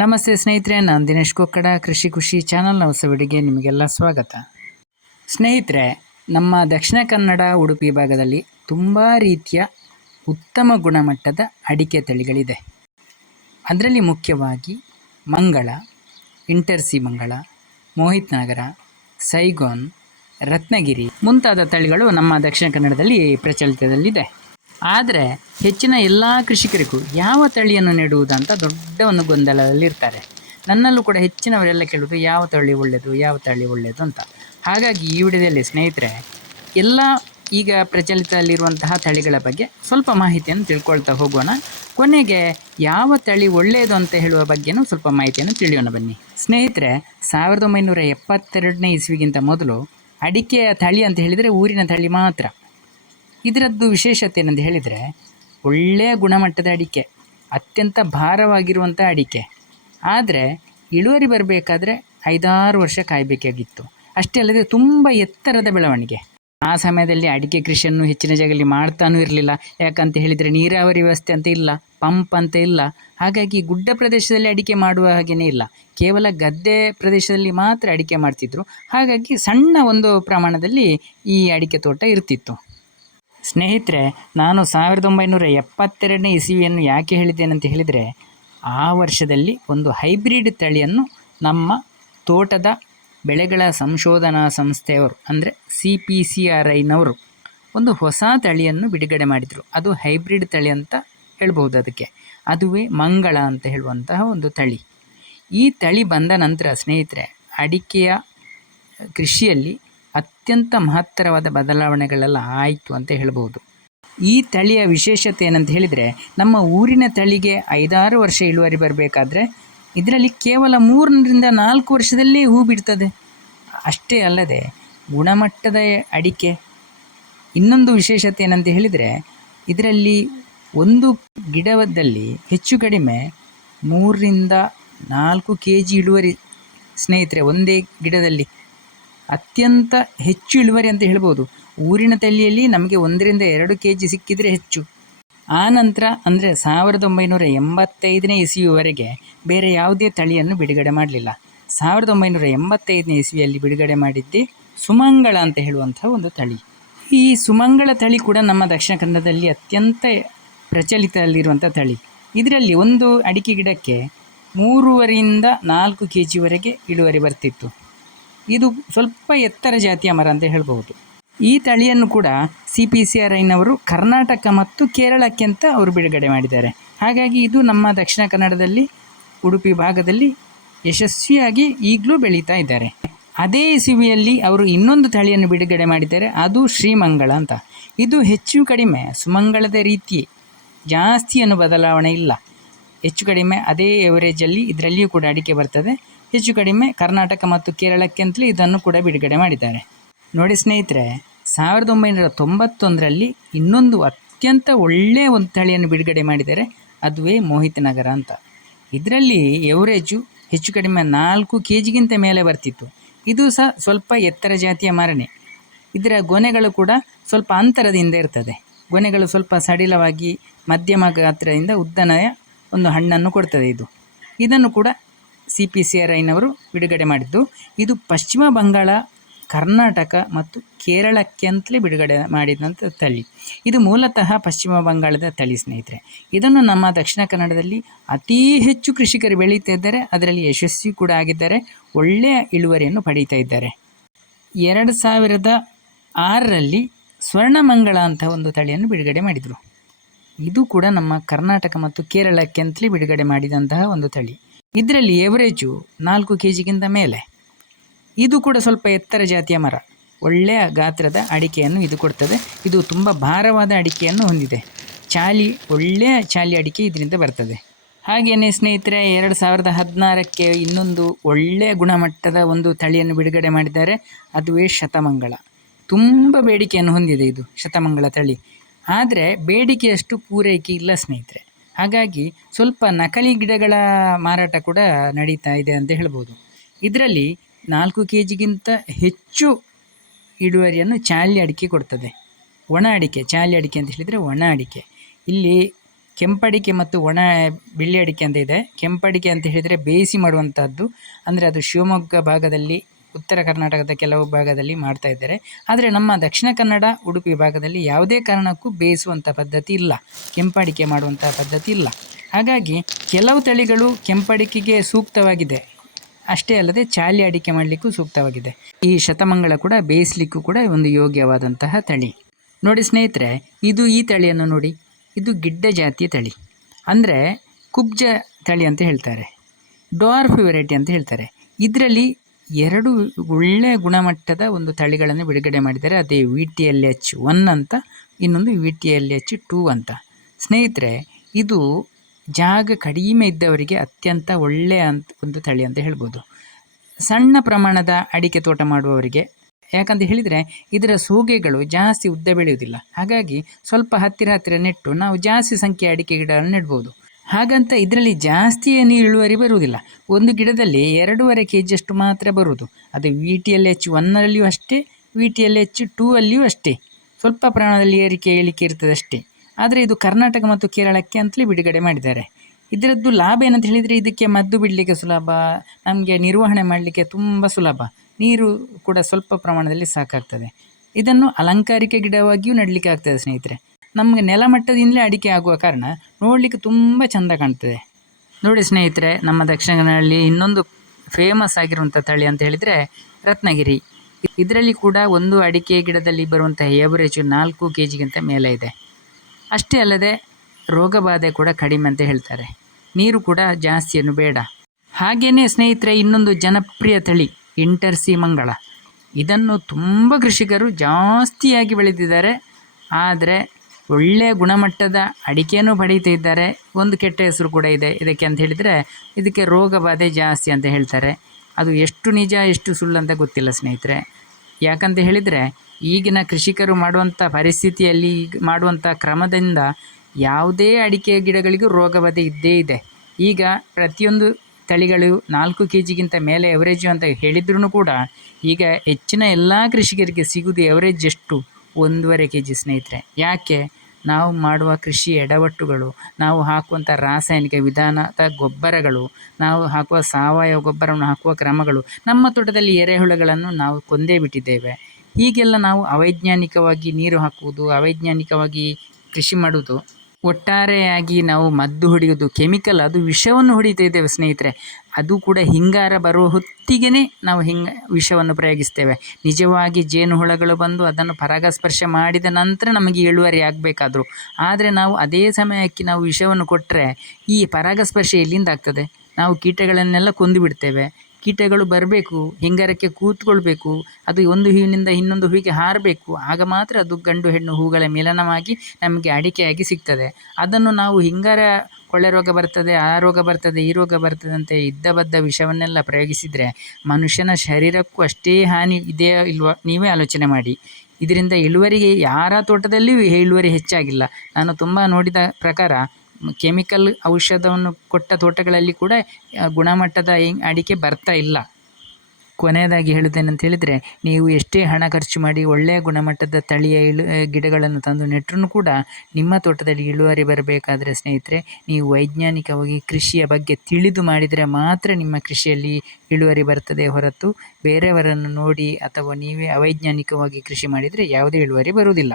ನಮಸ್ತೆ ಸ್ನೇಹಿತರೆ, ನಾನು ದಿನೇಶ್ ಕೊಕ್ಕಡ, ಕೃಷಿ ಖುಷಿ ಚಾನಲ್ನ ಹೊಸ ವಿಡಿಗೆ ನಿಮಗೆಲ್ಲ ಸ್ವಾಗತ. ಸ್ನೇಹಿತರೆ, ನಮ್ಮ ದಕ್ಷಿಣ ಕನ್ನಡ ಉಡುಪಿ ಭಾಗದಲ್ಲಿ ತುಂಬ ರೀತಿಯ ಉತ್ತಮ ಗುಣಮಟ್ಟದ ಅಡಿಕೆ ತಳಿಗಳಿದೆ. ಅದರಲ್ಲಿ ಮುಖ್ಯವಾಗಿ ಮಂಗಳ, ಇಂಟರ್ಸಿ ಮಂಗಳ, ಮೋಹಿತ್ ನಗರ, ಸೈಗೋನ್, ರತ್ನಗಿರಿ ಮುಂತಾದ ತಳಿಗಳು ನಮ್ಮ ದಕ್ಷಿಣ ಕನ್ನಡದಲ್ಲಿ ಪ್ರಚಲಿತದಲ್ಲಿದೆ. ಆದರೆ ಹೆಚ್ಚಿನ ಎಲ್ಲ ಕೃಷಿಕರಿಗೂ ಯಾವ ತಳಿಯನ್ನು ನೆಡುವುದಂತ ದೊಡ್ಡ ಒಂದು ಗೊಂದಲದಲ್ಲಿರ್ತಾರೆ ನನ್ನಲ್ಲೂ ಕೂಡ ಹೆಚ್ಚಿನವರೆಲ್ಲ ಕೇಳೋದು ಯಾವ ತಳಿ ಒಳ್ಳೆಯದು ಯಾವ ತಳಿ ಒಳ್ಳೆಯದು ಅಂತ. ಹಾಗಾಗಿ ಈ ವಿಡಿಯೋದಲ್ಲಿ ಸ್ನೇಹಿತರೆ, ಎಲ್ಲ ಈಗ ಪ್ರಚಲಿತದಲ್ಲಿರುವಂತಹ ತಳಿಗಳ ಬಗ್ಗೆ ಸ್ವಲ್ಪ ಮಾಹಿತಿಯನ್ನು ತಿಳ್ಕೊಳ್ತಾ ಹೋಗೋಣ. ಕೊನೆಗೆ ಯಾವ ತಳಿ ಒಳ್ಳೆಯದು ಅಂತ ಹೇಳುವ ಬಗ್ಗೆನೂ ಸ್ವಲ್ಪ ಮಾಹಿತಿಯನ್ನು ತಿಳಿಯೋಣ ಬನ್ನಿ. ಸ್ನೇಹಿತರೆ, ಸಾವಿರದ ಒಂಬೈನೂರ ಎಪ್ಪತ್ತೆರಡನೇ ಇಸ್ವಿಗಿಂತ ಮೊದಲು ಅಡಿಕೆಯ ತಳಿ ಅಂತ ಹೇಳಿದರೆ ಊರಿನ ತಳಿ ಮಾತ್ರ. ಇದರದ್ದು ವಿಶೇಷತೆ ಏನಂತ ಹೇಳಿದರೆ ಒಳ್ಳೆಯ ಗುಣಮಟ್ಟದ ಅಡಿಕೆ, ಅತ್ಯಂತ ಭಾರವಾಗಿರುವಂಥ ಅಡಿಕೆ. ಆದರೆ, ಇಳುವರಿ ಬರಬೇಕಾದ್ರೆ ಐದಾರು ವರ್ಷ ಕಾಯಬೇಕಾಗಿತ್ತು. ಅಷ್ಟೇ ಅಲ್ಲದೆ ತುಂಬ ಎತ್ತರದ ಬೆಳವಣಿಗೆ. ಆ ಸಮಯದಲ್ಲಿ ಅಡಿಕೆ ಕೃಷಿಯನ್ನು ಹೆಚ್ಚಿನ ಜಾಗದಲ್ಲಿ ಮಾಡ್ತಾನೂ ಇರಲಿಲ್ಲ. ಯಾಕಂತ ಹೇಳಿದರೆ ನೀರಾವರಿ ವ್ಯವಸ್ಥೆ ಅಂತ ಇಲ್ಲ, ಪಂಪ್ ಅಂತ ಇಲ್ಲ. ಹಾಗಾಗಿ ಗುಡ್ಡ ಪ್ರದೇಶದಲ್ಲಿ ಅಡಿಕೆ ಮಾಡುವ ಹಾಗೆಯೇ ಇಲ್ಲ. ಕೇವಲ ಗದ್ದೆ ಪ್ರದೇಶದಲ್ಲಿ ಮಾತ್ರ ಅಡಿಕೆ ಮಾಡ್ತಿದ್ರು. ಹಾಗಾಗಿ ಸಣ್ಣ ಒಂದು ಪ್ರಮಾಣದಲ್ಲಿ ಈ ಅಡಿಕೆ ತೋಟ ಇರ್ತಿತ್ತು. ಸ್ನೇಹಿತರೆ, ನಾನು ಸಾವಿರದ ಒಂಬೈನೂರ ಎಪ್ಪತ್ತೆರಡನೇ ಇಸವಿಯನ್ನು ಯಾಕೆ ಹೇಳಿದ್ದೇನೆ ಅಂತ ಹೇಳಿದರೆ, ಆ ವರ್ಷದಲ್ಲಿ ಒಂದು ಹೈಬ್ರಿಡ್ ತಳಿಯನ್ನು ನಮ್ಮ ತೋಟದ ಬೆಳೆಗಳ ಸಂಶೋಧನಾ ಸಂಸ್ಥೆಯವರು, ಅಂದರೆ ಸಿ ಪಿ ಸಿ ಆರ್ ಐನವರು ಒಂದು ಹೊಸ ತಳಿಯನ್ನು ಬಿಡುಗಡೆ ಮಾಡಿದರು. ಅದು ಹೈಬ್ರಿಡ್ ತಳಿ ಅಂತ ಹೇಳ್ಬೋದು ಅದಕ್ಕೆ. ಅದುವೇ ಮಂಗಳ ಅಂತ ಹೇಳುವಂತಹ ಒಂದು ತಳಿ. ಈ ತಳಿ ಬಂದ ನಂತರ ಸ್ನೇಹಿತರೆ, ಅಡಿಕೆಯ ಕೃಷಿಯಲ್ಲಿ ಅತ್ಯಂತ ಮಹತ್ತರವಾದ ಬದಲಾವಣೆಗಳೆಲ್ಲ ಆಯಿತು ಅಂತ ಹೇಳ್ಬೋದು. ಈ ತಳಿಯ ವಿಶೇಷತೆ ಏನಂತ ಹೇಳಿದರೆ, ನಮ್ಮ ಊರಿನ ತಳಿಗೆ ಐದಾರು ವರ್ಷ ಇಳುವರಿ ಬರಬೇಕಾದ್ರೆ, ಇದರಲ್ಲಿ ಕೇವಲ ಮೂರರಿಂದ ನಾಲ್ಕು ವರ್ಷದಲ್ಲೇ ಹೂ ಬಿಡ್ತದೆ. ಅಷ್ಟೇ ಅಲ್ಲದೆ, ಗುಣಮಟ್ಟದ ಅಡಿಕೆ. ಇನ್ನೊಂದು ವಿಶೇಷತೆ ಏನಂತ ಹೇಳಿದರೆ, ಇದರಲ್ಲಿ ಒಂದು ಗಿಡದಲ್ಲಿ ಹೆಚ್ಚು ಕಡಿಮೆ ಮೂರರಿಂದ ನಾಲ್ಕು ಕೆ ಜಿ ಇಳುವರಿ ಸ್ನೇಹಿತರೆ, ಒಂದೇ ಗಿಡದಲ್ಲಿ ಅತ್ಯಂತ ಹೆಚ್ಚು ಇಳುವರಿ ಅಂತ ಹೇಳ್ಬೋದು. ಊರಿನ ತಳಿಯಲ್ಲಿ ನಮಗೆ ಒಂದರಿಂದ ಎರಡು ಕೆ ಜಿ ಸಿಕ್ಕಿದರೆ ಹೆಚ್ಚು. ಆ ನಂತರ ಅಂದರೆ ಸಾವಿರದ ಒಂಬೈನೂರ ಎಂಬತ್ತೈದನೇ ಇಸವಿಯವರೆಗೆ ಬೇರೆ ಯಾವುದೇ ತಳಿಯನ್ನು ಬಿಡುಗಡೆ ಮಾಡಲಿಲ್ಲ. ಸಾವಿರದ ಒಂಬೈನೂರ ಎಂಬತ್ತೈದನೇ ಇಸವಿಯಲ್ಲಿ ಬಿಡುಗಡೆ ಮಾಡಿದ್ದೆ ಸುಮಂಗಳ ಅಂತ ಹೇಳುವಂಥ ಒಂದು ತಳಿ. ಈ ಸುಮಂಗಳ ತಳಿ ಕೂಡ ನಮ್ಮ ದಕ್ಷಿಣ ಕನ್ನಡದಲ್ಲಿ ಅತ್ಯಂತ ಪ್ರಚಲಿತದಲ್ಲಿರುವಂಥ ತಳಿ. ಇದರಲ್ಲಿ ಒಂದು ಅಡಿಕೆ ಗಿಡಕ್ಕೆ ಮೂರುವರೆಯಿಂದ ನಾಲ್ಕು ಕೆ ಜಿವರೆಗೆ ಇಳುವರಿ ಬರ್ತಿತ್ತು. ಇದು ಸ್ವಲ್ಪ ಎತ್ತರ ಜಾತಿಯ ಮರ ಅಂತ ಹೇಳಬಹುದು. ಈ ತಳಿಯನ್ನು ಕೂಡ ಸಿ ಪಿ ಸಿ ಆರ್ ಐನವರು ಕರ್ನಾಟಕ ಮತ್ತು ಕೇರಳಕ್ಕೆ ಅಂತ ಅವರು ಬಿಡುಗಡೆ ಮಾಡಿದ್ದಾರೆ. ಹಾಗಾಗಿ ಇದು ನಮ್ಮ ದಕ್ಷಿಣ ಕನ್ನಡದಲ್ಲಿ, ಉಡುಪಿ ಭಾಗದಲ್ಲಿ ಯಶಸ್ವಿಯಾಗಿ ಈಗಲೂ ಬೆಳೀತಾ ಇದ್ದಾರೆ. ಅದೇ ಸಿವಿಯಲ್ಲಿ ಅವರು ಇನ್ನೊಂದು ತಳಿಯನ್ನು ಬಿಡುಗಡೆ ಮಾಡಿದ್ದಾರೆ, ಅದು ಶ್ರೀಮಂಗಳ ಅಂತ. ಇದು ಹೆಚ್ಚು ಕಡಿಮೆ, ಸುಮಂಗಳದ ರೀತಿ ಜಾಸ್ತಿ ಏನು ಬದಲಾವಣೆ ಇಲ್ಲ. ಹೆಚ್ಚು ಕಡಿಮೆ ಅದೇ ಎವರೇಜಲ್ಲಿ ಇದರಲ್ಲಿಯೂ ಕೂಡ ಅಡಿಕೆ ಬರ್ತದೆ. ಹೆಚ್ಚು ಕಡಿಮೆ ಕರ್ನಾಟಕ ಮತ್ತು ಕೇರಳಕ್ಕೆ ಅಂತಲೇ ಇದನ್ನು ಕೂಡ ಬಿಡುಗಡೆ ಮಾಡಿದ್ದಾರೆ. ನೋಡಿ ಸ್ನೇಹಿತರೆ, ಸಾವಿರದ ಒಂಬೈನೂರ ತೊಂಬತ್ತೊಂದರಲ್ಲಿ ಇನ್ನೊಂದು ಅತ್ಯಂತ ಒಳ್ಳೆಯ ಒಂದು ತಳಿಯನ್ನು ಬಿಡುಗಡೆ ಮಾಡಿದ್ದಾರೆ, ಅದುವೇ ಮೋಹಿತ್ ನಗರ ಅಂತ. ಇದರಲ್ಲಿ ಎವರೇಜು ಹೆಚ್ಚು ಕಡಿಮೆ ನಾಲ್ಕು ಕೆ ಜಿಗಿಂತ ಮೇಲೆ ಬರ್ತಿತ್ತು. ಇದು ಸಹ ಸ್ವಲ್ಪ ಎತ್ತರ ಜಾತಿಯ ಮರಣೆ ಇದರ ಗೊನೆಗಳು ಕೂಡ ಸ್ವಲ್ಪ ಅಂತರದಿಂದ ಇರ್ತದೆ. ಗೊನೆಗಳು ಸ್ವಲ್ಪ ಸಡಿಲವಾಗಿ ಮಧ್ಯಮ ಗಾತ್ರದಿಂದ ಉದ್ದನೆಯ ಒಂದು ಹಣ್ಣನ್ನು ಕೊಡ್ತದೆ ಇದು. ಇದನ್ನು ಕೂಡ ಸಿ ಪಿ ಸಿ ಆರ್ ಐನವರು ಬಿಡುಗಡೆ ಮಾಡಿದ್ದು. ಇದು ಪಶ್ಚಿಮ ಬಂಗಾಳ, ಕರ್ನಾಟಕ ಮತ್ತು ಕೇರಳಕ್ಕೆ ಅಂತಲೇ ಬಿಡುಗಡೆ ಮಾಡಿದಂಥ ತಳಿ. ಇದು ಮೂಲತಃ ಪಶ್ಚಿಮ ಬಂಗಾಳದ ತಳಿ ಸ್ನೇಹಿತರೆ. ಇದನ್ನು ನಮ್ಮ ದಕ್ಷಿಣ ಕನ್ನಡದಲ್ಲಿ ಅತೀ ಹೆಚ್ಚು ಕೃಷಿಕರು ಬೆಳೀತಾ ಇದ್ದಾರೆ. ಅದರಲ್ಲಿ ಯಶಸ್ವಿ ಕೂಡ ಆಗಿದ್ದಾರೆ. ಒಳ್ಳೆಯ ಇಳುವರಿಯನ್ನು ಪಡೀತಾ ಇದ್ದಾರೆ. ಎರಡು ಸಾವಿರದ ಆರರಲ್ಲಿ ಸ್ವರ್ಣಮಂಗಳ ಅಂತ ಒಂದು ತಳಿಯನ್ನು ಬಿಡುಗಡೆ ಮಾಡಿದರು. ಇದು ಕೂಡ ನಮ್ಮ ಕರ್ನಾಟಕ ಮತ್ತು ಕೇರಳಕ್ಕೆ ಅಂತಲೇ ಬಿಡುಗಡೆ ಮಾಡಿದಂತಹ ಒಂದು ತಳಿ. ಇದರಲ್ಲಿ ಎವರೇಜು ನಾಲ್ಕು ಕೆ ಜಿಗಿಂತ ಮೇಲೆ. ಇದು ಕೂಡ ಸ್ವಲ್ಪ ಎತ್ತರ ಜಾತಿಯ ಮರ. ಒಳ್ಳೆಯ ಗಾತ್ರದ ಅಡಿಕೆಯನ್ನು ಇದು ಕೊಡ್ತದೆ. ಇದು ತುಂಬ ಭಾರವಾದ ಅಡಿಕೆಯನ್ನು ಹೊಂದಿದೆ. ಚಾಲಿ, ಒಳ್ಳೆಯ ಚಾಲಿ ಅಡಿಕೆ ಇದರಿಂದ ಬರ್ತದೆ. ಹಾಗೆಯೇ ಸ್ನೇಹಿತರೆ, ಎರಡು ಸಾವಿರದ ಹದಿನಾರಕ್ಕೆ ಇನ್ನೊಂದು ಒಳ್ಳೆಯ ಗುಣಮಟ್ಟದ ಒಂದು ತಳಿಯನ್ನು ಬಿಡುಗಡೆ ಮಾಡಿದ್ದಾರೆ. ಅದುವೇ ಶತಮಂಗಳ ತುಂಬ ಬೇಡಿಕೆಯನ್ನು ಹೊಂದಿದೆ ಇದು ಶತಮಂಗಳ ತಳಿ. ಆದರೆ ಬೇಡಿಕೆಯಷ್ಟು ಪೂರೈಕೆ ಇಲ್ಲ ಸ್ನೇಹಿತರೆ. ಹಾಗಾಗಿ ಸ್ವಲ್ಪ ನಕಲಿ ಗಿಡಗಳ ಮಾರಾಟ ಕೂಡ ನಡೀತಾ ಇದೆ ಅಂತ ಹೇಳ್ಬೋದು. ಇದರಲ್ಲಿ ನಾಲ್ಕು ಕೆ ಜಿಗಿಂತ ಹೆಚ್ಚು ಇಳುವರಿಯನ್ನು ಚಾಲಿ ಅಡಿಕೆ ಕೊಡ್ತದೆ. ಒಣ ಅಡಿಕೆ ಚಾಲಿ ಅಡಿಕೆ ಅಂತ ಹೇಳಿದರೆ ಒಣ ಅಡಿಕೆ. ಇಲ್ಲಿ ಕೆಂಪಡಿಕೆ ಮತ್ತು ಒಣ ಬಿಳಿ ಅಡಿಕೆ ಅಂತ ಇದೆ. ಕೆಂಪಡಿಕೆ ಅಂತ ಹೇಳಿದರೆ ಬೇಯಿಸಿ ಮಾಡುವಂಥದ್ದು ಅಂದರೆ ಅದು ಶಿವಮೊಗ್ಗ ಭಾಗದಲ್ಲಿ ಉತ್ತರ ಕರ್ನಾಟಕದ ಕೆಲವು ಭಾಗದಲ್ಲಿ ಮಾಡ್ತಾ ಇದ್ದಾರೆ. ಆದರೆ ನಮ್ಮ ದಕ್ಷಿಣ ಕನ್ನಡ ಉಡುಪಿ ಭಾಗದಲ್ಲಿ ಯಾವುದೇ ಕಾರಣಕ್ಕೂ ಬೇಯಿಸುವಂಥ ಪದ್ಧತಿ ಇಲ್ಲ. ಕೆಂಪಡಿಕೆ ಮಾಡುವಂಥ ಪದ್ಧತಿ ಇಲ್ಲ. ಹಾಗಾಗಿ ಕೆಲವು ತಳಿಗಳು ಕೆಂಪಡಿಕೆಗೆ ಸೂಕ್ತವಾಗಿದೆ. ಅಷ್ಟೇ ಅಲ್ಲದೆ ಚಾಲಿ ಅಡಿಕೆ ಮಾಡಲಿಕ್ಕೂ ಸೂಕ್ತವಾಗಿದೆ. ಈ ಶತಮಂಗಳ ಕೂಡ ಬೇಯಿಸಲಿಕ್ಕೂ ಕೂಡ ಒಂದು ಯೋಗ್ಯವಾದಂತಹ ತಳಿ. ನೋಡಿ ಸ್ನೇಹಿತರೆ, ಇದು ಈ ತಳಿಯನ್ನು ನೋಡಿ. ಇದು ಗಿಡ್ಡ ಜಾತಿಯ ತಳಿ. ಅಂದರೆ ಕುಬ್ಜ ತಳಿ ಅಂತ ಹೇಳ್ತಾರೆ. ಡಾರ್ಫ್ ವೆರೈಟಿ ಅಂತ ಹೇಳ್ತಾರೆ. ಇದರಲ್ಲಿ ಎರಡು ಒಳ್ಳೆಯ ಗುಣಮಟ್ಟದ ಒಂದು ತಳಿಗಳನ್ನು ಬಿಡುಗಡೆ ಮಾಡಿದ್ದಾರೆ. ಅದೇ V T L H one ಅಂತ, ಇನ್ನೊಂದು V T L H two ಅಂತ. ಸ್ನೇಹಿತರೆ, ಇದು ಜಾಗ ಕಡಿಮೆ ಇದ್ದವರಿಗೆ ಅತ್ಯಂತ ಒಳ್ಳೆಯ ಅಂತ ಒಂದು ತಳಿ ಅಂತ ಹೇಳ್ಬೋದು. ಸಣ್ಣ ಪ್ರಮಾಣದ ಅಡಿಕೆ ತೋಟ ಮಾಡುವವರಿಗೆ, ಯಾಕಂತ ಹೇಳಿದರೆ ಇದರ ಸೋಗೆಗಳು ಜಾಸ್ತಿ ಉದ್ದ ಬೆಳೆಯುವುದಿಲ್ಲ. ಹಾಗಾಗಿ ಸ್ವಲ್ಪ ಹತ್ತಿರ ಹತ್ತಿರ ನೆಟ್ಟು ನಾವು ಜಾಸ್ತಿ ಸಂಖ್ಯೆಯ ಅಡಿಕೆ ಗಿಡಗಳನ್ನು ನೆಡ್ಬೋದು. ಹಾಗಂತ ಇದರಲ್ಲಿ ಜಾಸ್ತಿ ಏನು ಇಳುವರಿ ಬರುವುದಿಲ್ಲ. ಒಂದು ಗಿಡದಲ್ಲಿ ಎರಡೂವರೆ ಕೆ ಜಿಯಷ್ಟು ಮಾತ್ರ ಬರುವುದು. ಅದು ವಿ ಟಿ ಎಲ್ ಎಚ್ ಒನ್ನರಲ್ಲಿಯೂ ಅಷ್ಟೇ V T L H two ಅಲ್ಲಿಯೂ ಅಷ್ಟೇ. ಸ್ವಲ್ಪ ಪ್ರಮಾಣದಲ್ಲಿ ಏರಿಕೆ ಇಳಿಕೆ ಇರ್ತದೆ ಅಷ್ಟೇ ಆದರೆ ಇದು ಕರ್ನಾಟಕ ಮತ್ತು ಕೇರಳಕ್ಕೆ ಅಂತಲೇ ಬಿಡುಗಡೆ ಮಾಡಿದ್ದಾರೆ. ಇದರದ್ದು ಲಾಭ ಏನಂತ ಹೇಳಿದರೆ ಇದಕ್ಕೆ ಮದ್ದು ಬಿಡಲಿಕ್ಕೆ ಸುಲಭ, ನಮಗೆ ನಿರ್ವಹಣೆ ಮಾಡಲಿಕ್ಕೆ ತುಂಬ ಸುಲಭ. ನೀರು ಕೂಡ ಸ್ವಲ್ಪ ಪ್ರಮಾಣದಲ್ಲಿ ಸಾಕಾಗ್ತದೆ. ಇದನ್ನು ಅಲಂಕಾರಿಕ ಗಿಡವಾಗಿಯೂ ನೆಡಲಿಕ್ಕೆ ಆಗ್ತದೆ ಸ್ನೇಹಿತರೆ. ನಮಗೆ ನೆಲಮಟ್ಟದಿಂದಲೇ ಅಡಿಕೆ ಆಗುವ ಕಾರಣ ನೋಡಲಿಕ್ಕೆ ತುಂಬ ಚೆಂದ ಕಾಣ್ತದೆ. ನೋಡಿ ಸ್ನೇಹಿತರೆ, ನಮ್ಮ ದಕ್ಷಿಣ ಕನ್ನಡದಲ್ಲಿ ಇನ್ನೊಂದು ಫೇಮಸ್ ಆಗಿರುವಂಥ ತಳಿ ಅಂತ ಹೇಳಿದರೆ ರತ್ನಗಿರಿ. ಇದರಲ್ಲಿ ಕೂಡ ಒಂದು ಅಡಿಕೆ ಗಿಡದಲ್ಲಿ ಬರುವಂಥ ಎವರೇಜ್ ನಾಲ್ಕು ಕೆ ಜಿಗಿಂತ ಮೇಲೆ ಇದೆ. ಅಷ್ಟೇ ಅಲ್ಲದೆ ರೋಗಬಾಧೆ ಕೂಡ ಕಡಿಮೆ ಅಂತ ಹೇಳ್ತಾರೆ. ನೀರು ಕೂಡ ಜಾಸ್ತಿಯನ್ನು ಬೇಡ ಹಾಗೆಯೇ ಸ್ನೇಹಿತರೆ, ಇನ್ನೊಂದು ಜನಪ್ರಿಯ ತಳಿ ಇಂಟರ್ಸಿ ಮಂಗಳ. ಇದನ್ನು ತುಂಬ ಕೃಷಿಕರು ಜಾಸ್ತಿಯಾಗಿ ಬೆಳೆದಿದ್ದಾರೆ. ಆದರೆ ಒಳ್ಳೆಯ ಗುಣಮಟ್ಟದ ಅಡಿಕೆಯನ್ನು ಪಡೀತಾ ಇದ್ದಾರೆ. ಒಂದು ಕೆಟ್ಟ ಹೆಸರು ಕೂಡ ಇದೆ ಇದಕ್ಕೆ ಅಂತ ಹೇಳಿದರೆ ಇದಕ್ಕೆ ರೋಗ ಬಾಧೆ ಜಾಸ್ತಿ ಅಂತ ಹೇಳ್ತಾರೆ. ಅದು ಎಷ್ಟು ನಿಜ, ಎಷ್ಟು ಸುಳ್ಳು ಅಂತ ಗೊತ್ತಿಲ್ಲ ಸ್ನೇಹಿತರೆ. ಯಾಕಂತ ಹೇಳಿದರೆ ಈಗಿನ ಕೃಷಿಕರು ಮಾಡುವಂಥ ಪರಿಸ್ಥಿತಿಯಲ್ಲಿ ಈಗ ಮಾಡುವಂಥ ಕ್ರಮದಿಂದ ಯಾವುದೇ ಅಡಿಕೆ ಗಿಡಗಳಿಗೂ ರೋಗ ಬಾಧೆ ಇದ್ದೇ ಇದೆ. ಈಗ ಪ್ರತಿಯೊಂದು ತಳಿಗಳು ನಾಲ್ಕು ಕೆ ಜಿಗಿಂತ ಮೇಲೆ ಎವರೇಜು ಅಂತ ಹೇಳಿದ್ರೂ ಕೂಡ ಈಗ ಹೆಚ್ಚಿನ ಎಲ್ಲ ಕೃಷಿಕರಿಗೆ ಸಿಗುವುದು ಎವರೇಜ್ ಎಷ್ಟು? ಒಂದೂವರೆ ಕೆ ಜಿ ಸ್ನೇಹಿತರೆ. ಯಾಕೆ? ನಾವು ಮಾಡುವ ಕೃಷಿ ಎಡವಟ್ಟುಗಳು, ನಾವು ಹಾಕುವಂಥ ರಾಸಾಯನಿಕ ವಿಧಾನದ ಗೊಬ್ಬರಗಳು, ನಾವು ಹಾಕುವ ಸಾವಯವ ಗೊಬ್ಬರವನ್ನು ಹಾಕುವ ಕ್ರಮಗಳು, ನಮ್ಮ ತೋಟದಲ್ಲಿ ಎರೆಹುಳುಗಳನ್ನು ನಾವು ಕೊಂದೇ ಬಿಟ್ಟಿದ್ದೇವೆ. ಹೀಗೆಲ್ಲ ನಾವು ಅವೈಜ್ಞಾನಿಕವಾಗಿ ನೀರು ಹಾಕುವುದು, ಅವೈಜ್ಞಾನಿಕವಾಗಿ ಕೃಷಿ ಮಾಡುವುದು ಒಟ್ಟಾರೆಯಾಗಿ ನಾವು ಮದ್ದು ಹೊಡೆಯೋದು ಕೆಮಿಕಲ್ ಅದು ವಿಷವನ್ನು ಹೊಡಿತಾ ಸ್ನೇಹಿತರೆ. ಅದು ಕೂಡ ಹಿಂಗಾರ ಬರುವ ಹೊತ್ತಿಗೆ ನಾವು ಹಿಂಗ, ವಿಷವನ್ನು ಪ್ರಯೋಗಿಸ್ತೇವೆ. ನಿಜವಾಗಿ ಜೇನುಹುಳಗಳು ಬಂದು ಅದನ್ನು ಪರಾಗಸ್ಪರ್ಶ ಮಾಡಿದ ನಂತರ ನಮಗೆ ಇಳುವರಿ ಆಗಬೇಕಾದ್ರು. ಆದರೆ ನಾವು ಅದೇ ಸಮಯಕ್ಕೆ ನಾವು ವಿಷವನ್ನು ಕೊಟ್ಟರೆ ಈ ಪರಾಗಸ್ಪರ್ಶ ಎಲ್ಲಿಂದ ಆಗ್ತದೆ? ನಾವು ಕೀಟಗಳನ್ನೆಲ್ಲ ಕೊಂದು ಬಿಡ್ತೇವೆ. ಕೀಟಗಳು ಬರಬೇಕು, ಹಿಂಗಾರಕ್ಕೆ ಕೂತ್ಕೊಳ್ಬೇಕು, ಅದು ಒಂದು ಹೂವಿನಿಂದ ಇನ್ನೊಂದು ಹೂವಿಗೆ ಹಾರಬೇಕು, ಆಗ ಮಾತ್ರ ಅದು ಗಂಡು ಹೆಣ್ಣು ಹೂಗಳ ಮಿಲನವಾಗಿ ನಮಗೆ ಅಡಿಕೆಯಾಗಿ ಸಿಗ್ತದೆ. ಅದನ್ನು ನಾವು ಹಿಂಗಾರ ಕೊಳ್ಳೆ ರೋಗ ಬರ್ತದೆ, ಆ ರೋಗ ಬರ್ತದೆ, ಈ ರೋಗ ಬರ್ತದೆ ಅಂತ ಇದ್ದ ಬದ್ದ ವಿಷವನ್ನೆಲ್ಲ ಪ್ರಯೋಗಿಸಿದರೆ ಮನುಷ್ಯನ ಶರೀರಕ್ಕೂ ಅಷ್ಟೇ ಹಾನಿ ಇದೆಯೋ ಇಲ್ವೋ ನೀವೇ ಆಲೋಚನೆ ಮಾಡಿ. ಇದರಿಂದ ಇಳುವರಿಗೆ ಯಾರ ತೋಟದಲ್ಲಿಯೂ ಇಳುವರಿ ಹೆಚ್ಚಾಗಿಲ್ಲ. ನಾನು ತುಂಬ ನೋಡಿದ ಪ್ರಕಾರ ಕೆಮಿಕಲ್ ಔಷಧವನ್ನು ಕೊಟ್ಟ ತೋಟಗಳಲ್ಲಿ ಕೂಡ ಗುಣಮಟ್ಟದ ಅಡಿಕೆ ಬರ್ತಾ ಇಲ್ಲ. ಕೊನೆಯದಾಗಿ ಹೇಳುವುದೇನಂತ ಹೇಳಿದರೆ, ನೀವು ಎಷ್ಟೇ ಹಣ ಖರ್ಚು ಮಾಡಿ ಒಳ್ಳೆಯ ಗುಣಮಟ್ಟದ ತಳಿಯ ಇಳು ಗಿಡಗಳನ್ನು ತಂದು ನೆಟ್ಟರೂ ಕೂಡ ನಿಮ್ಮ ತೋಟದಲ್ಲಿ ಇಳುವರಿ ಬರಬೇಕಾದರೆ ಸ್ನೇಹಿತರೆ, ನೀವು ವೈಜ್ಞಾನಿಕವಾಗಿ ಕೃಷಿಯ ಬಗ್ಗೆ ತಿಳಿದು ಮಾಡಿದರೆ ಮಾತ್ರ ನಿಮ್ಮ ಕೃಷಿಯಲ್ಲಿ ಇಳುವರಿ ಬರ್ತದೆ ಹೊರತು ಬೇರೆಯವರನ್ನು ನೋಡಿ ಅಥವಾ ನೀವೇ ಅವೈಜ್ಞಾನಿಕವಾಗಿ ಕೃಷಿ ಮಾಡಿದರೆ ಯಾವುದೇ ಇಳುವರಿ ಬರುವುದಿಲ್ಲ.